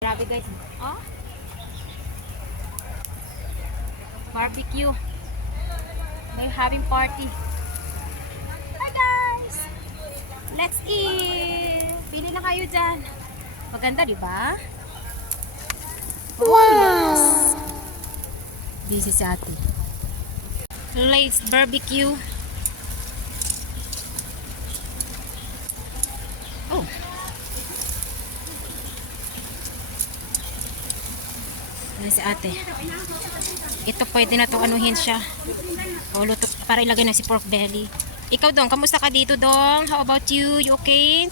Grabe guys. Oh. Barbecue. May having party. Hi guys! Let's eat! Bili na kayo dyan. Maganda, di ba? Wow! Busy si ate. Let's barbecue. Oh. Ayan si ate. Ito pwede na to anuhin siya. O luto para ilagay na si pork belly. Ikaw dong, kamusta ka dito dong? How about you? You okay?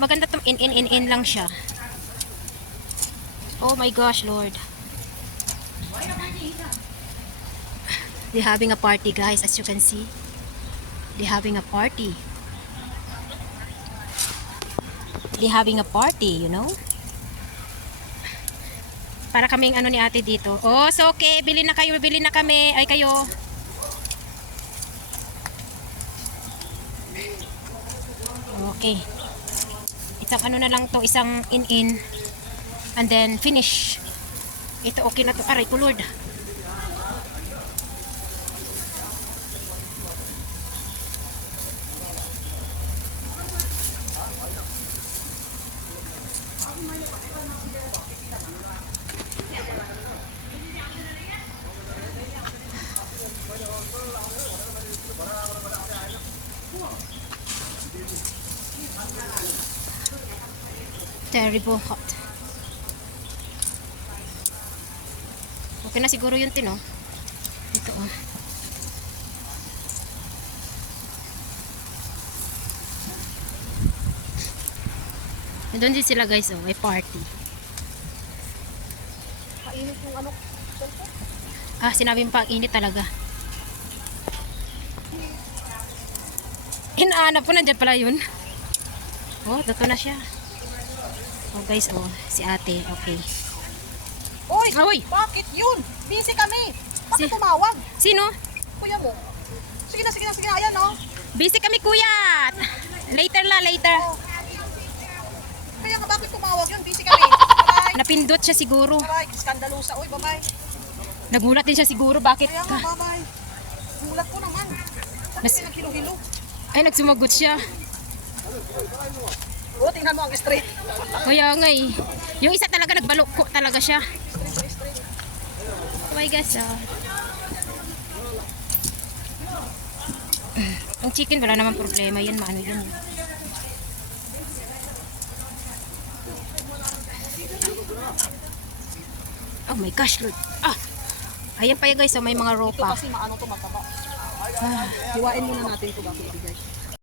Maganda tong in lang siya. Oh my gosh, Lord. They're having a party, guys, as you can see. They're having a party. They're having a party, you know? Para kaming ano ni ate dito. Oh, so okay. Bili na kayo. Bili na kami. Ay, kayo. Okay. Isang ano na lang to. Isang in. And then finish. Ito okay na to. Aray ko, Lord. Terrible hot. Okay na siguro yun, Tino. Ito, oh. Doon din sila, guys, oh. May party. Kainit yung ano. Ah, sinabi mo pa, init talaga. Hinaanap ko, nandyan pala yun. Oh, dito na siya. Oh guys, oh, si ate, okay. Oy! Oy! Bakit yun? Busy kami. Bakit Si- tumawag? Sino? Kuya mo. Sige na, sige na, sige na. Ayan, oh. Busy kami, kuya! Later la, later. Kaya nga, bakit tumawag yun? Busy kami. Bye-bye. Napindot siya siguro. Bye-bye. Skandalusa. Oy, bye-bye. Nagulat din siya siguro, bakit Kaya nga, ka? bye-bye. Mulat ko naman. Bakit Nas- naghilo-hilo? Ay, nagsumagot siya. Oh, tingnan mo ang straight. Kaya nga eh. Yung isa talaga nagbaloko talaga siya. Oh my gosh, ah. Ang chicken wala naman problema yan, maano yan. Oh my gosh, Lord. Ah. Ayan pa yan guys, so may mga Ito ropa. kasi maano to, mataba. Hiwain muna natin ito bago ibigay.